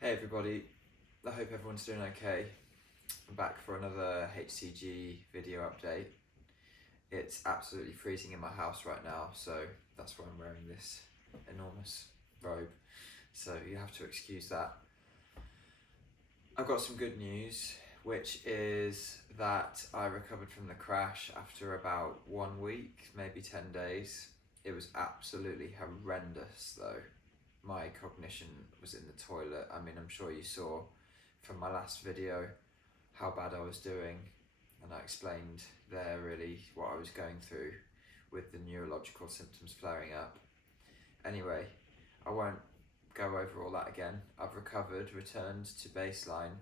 Hey everybody, I hope everyone's doing okay. I'm back for another HCG video update. It's absolutely freezing in my house right now, so that's why I'm wearing this enormous robe. So you have to excuse that. I've got some good news, which is that I recovered from the crash after about 1 week, maybe 10 days. It was absolutely horrendous though. My cognition was in the toilet. I mean, I'm sure you saw from my last video how bad I was doing, and I explained there really what I was going through with the neurological symptoms flaring up. Anyway, I won't go over all that again. I've recovered, returned to baseline,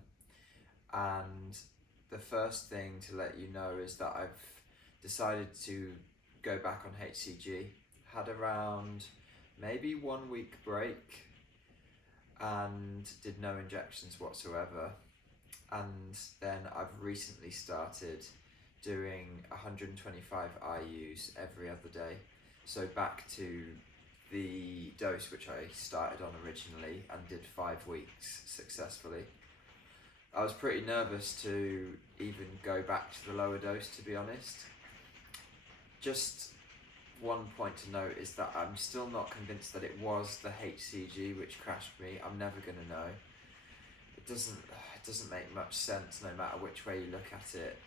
and the first thing to let you know is that I've decided to go back on HCG. Had around maybe 1 week break and did no injections whatsoever, and then I've recently started doing 125 IUs every other day, so back to the dose which I started on originally and did 5 weeks successfully. I was pretty nervous to even go back to the lower dose, to be honest. Just one point to note is that I'm still not convinced that it was the HCG which crashed me. I'm never going to know. It doesn't make much sense, no matter which way you look at it,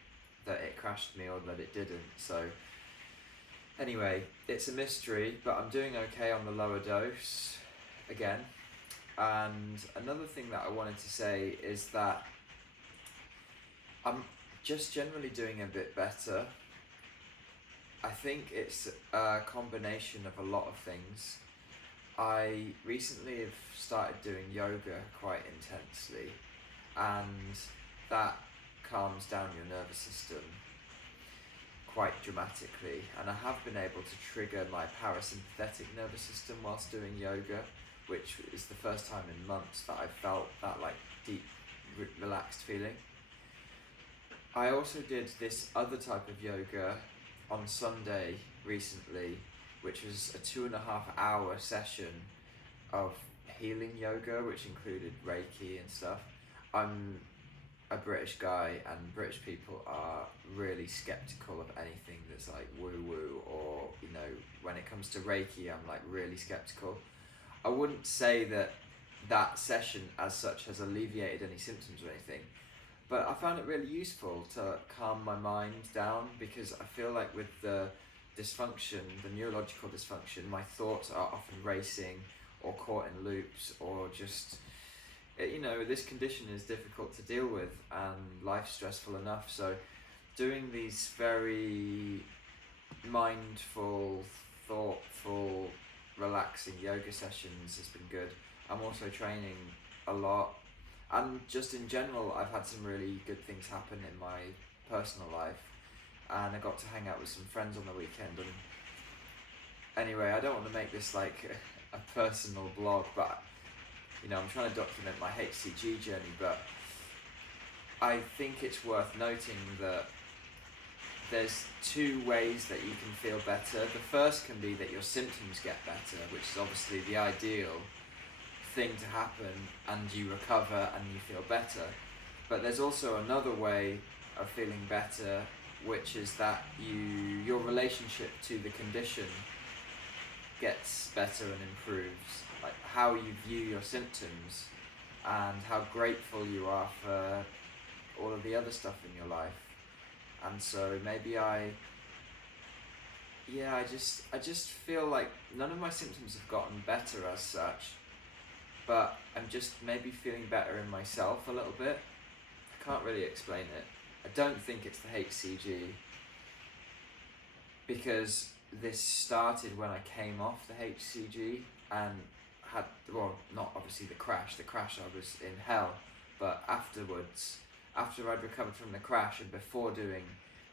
that it crashed me or that it didn't. So anyway, it's a mystery, but I'm doing okay on the lower dose again. And another thing that I wanted to say is that I'm just generally doing a bit better. I think it's a combination of a lot of things. I recently have started doing yoga quite intensely, and that calms down your nervous system quite dramatically, and I have been able to trigger my parasympathetic nervous system whilst doing yoga, which is the first time in months that I've felt that like deep relaxed feeling. I also did this other type of yoga on Sunday recently, which was a 2.5 hour session of healing yoga, which included Reiki and stuff. I'm a British guy, and British people are really skeptical of anything that's like woo-woo, or, you know, when it comes to Reiki, I'm like really skeptical. I wouldn't say that that session as such has alleviated any symptoms or anything, but I found it really useful to calm my mind down, because I feel like with the dysfunction, the neurological dysfunction, my thoughts are often racing or caught in loops, or just, you know, this condition is difficult to deal with and life's stressful enough. So doing these very mindful, thoughtful, relaxing yoga sessions has been good. I'm also training a lot, and just in general I've had some really good things happen in my personal life, and I got to hang out with some friends on the weekend. And anyway, I don't want to make this like a personal blog, but you know, I'm trying to document my HCG journey, but I think it's worth noting that there's 2 ways that you can feel better. The first can be that your symptoms get better, which is obviously the ideal thing to happen, and you recover and you feel better. But there's also another way of feeling better, which is that your relationship to the condition gets better and improves, like how you view your symptoms and how grateful you are for all of the other stuff in your life. And so maybe I just feel like none of my symptoms have gotten better as such, but I'm just maybe feeling better in myself a little bit. I can't really explain it. I don't think it's the HCG, because this started when I came off the HCG and had, well, not obviously the crash I was in hell, but afterwards, after I'd recovered from the crash and before doing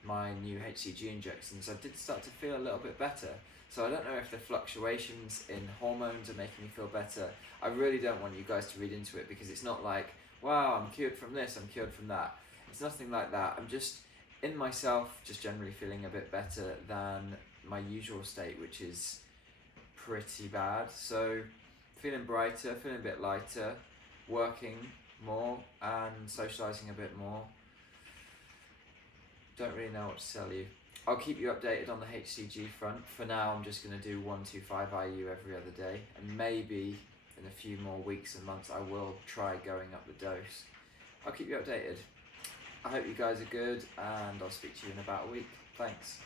my new HCG injections, I did start to feel a little bit better. So I don't know if the fluctuations in hormones are making me feel better. I really don't want you guys to read into it, because it's not like, wow, I'm cured from this, I'm cured from that. It's nothing like that. I'm just, in myself, just generally feeling a bit better than my usual state, which is pretty bad. So feeling brighter, feeling a bit lighter. working more and socialising a bit more. Don't really know what to tell you. I'll keep you updated on the HCG front. For now, I'm just going to do 125 IU every other day, and maybe in a few more weeks and months I will try going up the dose. I'll keep you updated. I hope you guys are good, and I'll speak to you in about a week. Thanks.